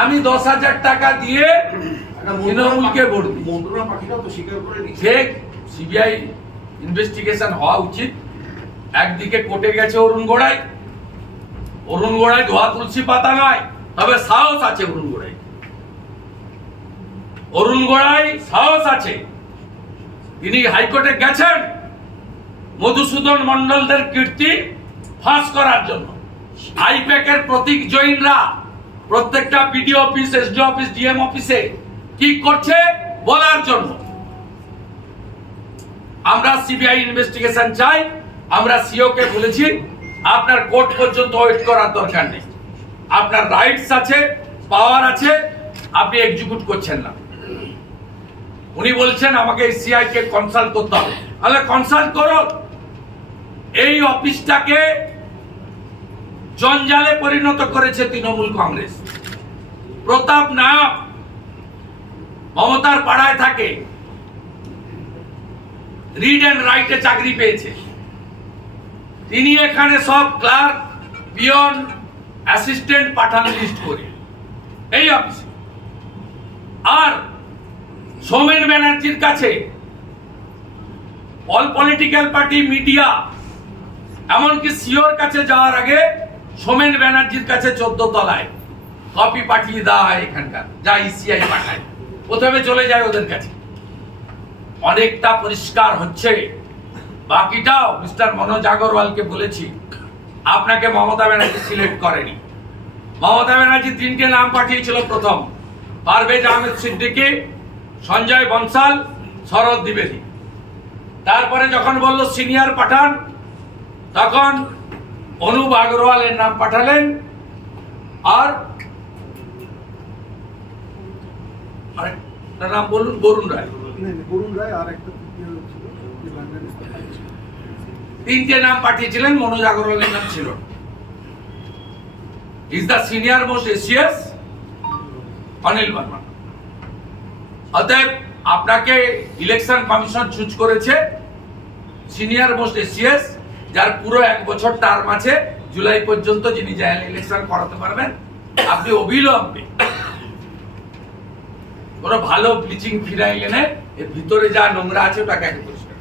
আমি 10,000 টাকা দিয়ে তৃণমূলকে ভোট দিই। ঠিক সিবিআই ইনভেস্টিগেশন হওয়া উচিত। একদিকে কোর্টে গেছে অরুণ গোড়াই ধোয়া তুলসী পাতা নয়, তবে সাহস আছে অরুণ গোড়াই সাহস আছে। তিনি হাইকোর্টে গেছেন মধুসূদন মন্ডলদের কীর্তি ফাঁস করার জন্য। আইপ্যাকের প্রতীক জৈনরা প্রত্যেকটা BDO office, SD office, DM অফিসে কি করছে বলার জন্য। আমরা সিবিআই ইনভেস্টিগেশন চাই। আমরা সিও কে বলেছি আপনার কোর্ট পর্যন্ত ওয়েট করার দরকার নেই, আপনার রাইটস আছে, পাওয়ার আছে, আপনি এক্সিকিউট করছেন না। উনি বলছেন আমাকে সিআই কে কনসাল্ট করতে হবে। তাহলে কনসাল্ট করো। এই অফিসটাকে জঞ্জালে পরিণত করেছে তৃণমূল কংগ্রেস। প্রতাপ নায়ক মমতার পাড়ায় থাকে, রিড এন্ড রাইটে চাকরি পেয়েছে। তিনি এখানে সব ক্লার্ক, পিয়ন, অ্যাসিস্ট্যান্ট পাঠান লিস্ট করে এই অফিসে। আর সোমেন ব্যানার্জির কাছে অল পলিটিক্যাল পার্টি, মিডিয়া, এমনকি সিওর কাছে যাওয়ার আগে সোমেন ব্যানার্জির কাছে 14 তলায় কপি পাঠিয়ে দেওয়া হয় এখানকার, যা ইসিআই পাঠায়, প্রথমে চলে যায় ওদের কাছে। অনেকটা পরিষ্কার হচ্ছে। বাকিটাও মিস্টার মনোজ আগরওয়ালকে বলেছি, আপনাকে মমতা ব্যানার্জি সিলেক্ট করেনি। মমতা ব্যানার্জি 3টে নাম পাঠিয়েছিল। প্রথম পারভেজ আহমেদ সিদ্দিকী, সঞ্জয় বনসাল, শরৎ দ্বিবেদী। তারপরে যখন বলল সিনিয়র পাঠান, তখন অনুপ আগরওয়ালের নাম পাঠালেন। আর নাম বলুন, বরুণ রায়। আর একটা 3টে নাম পাঠিয়েছিলেন, মনোজ আগরওয়ালের নাম ছিল। Is the senior most ACS Anil Verma. অতএব আপনাকে ইলেকশন কমিশন চুজ করেছে সিনিয়র মোস্ট এসিয়াস, যার পুরো 1 বছর টার্ম আছে, জুলাই পর্যন্ত, যিনি জেনারেল ইলেকশন করাতে পারবেন। আপনি অবিলম্বে কোনো ভালো ব্লিচিং ফিনাইল এনে এর ভিতরে যা নোংরা আছে ওটাকে পরিষ্কার।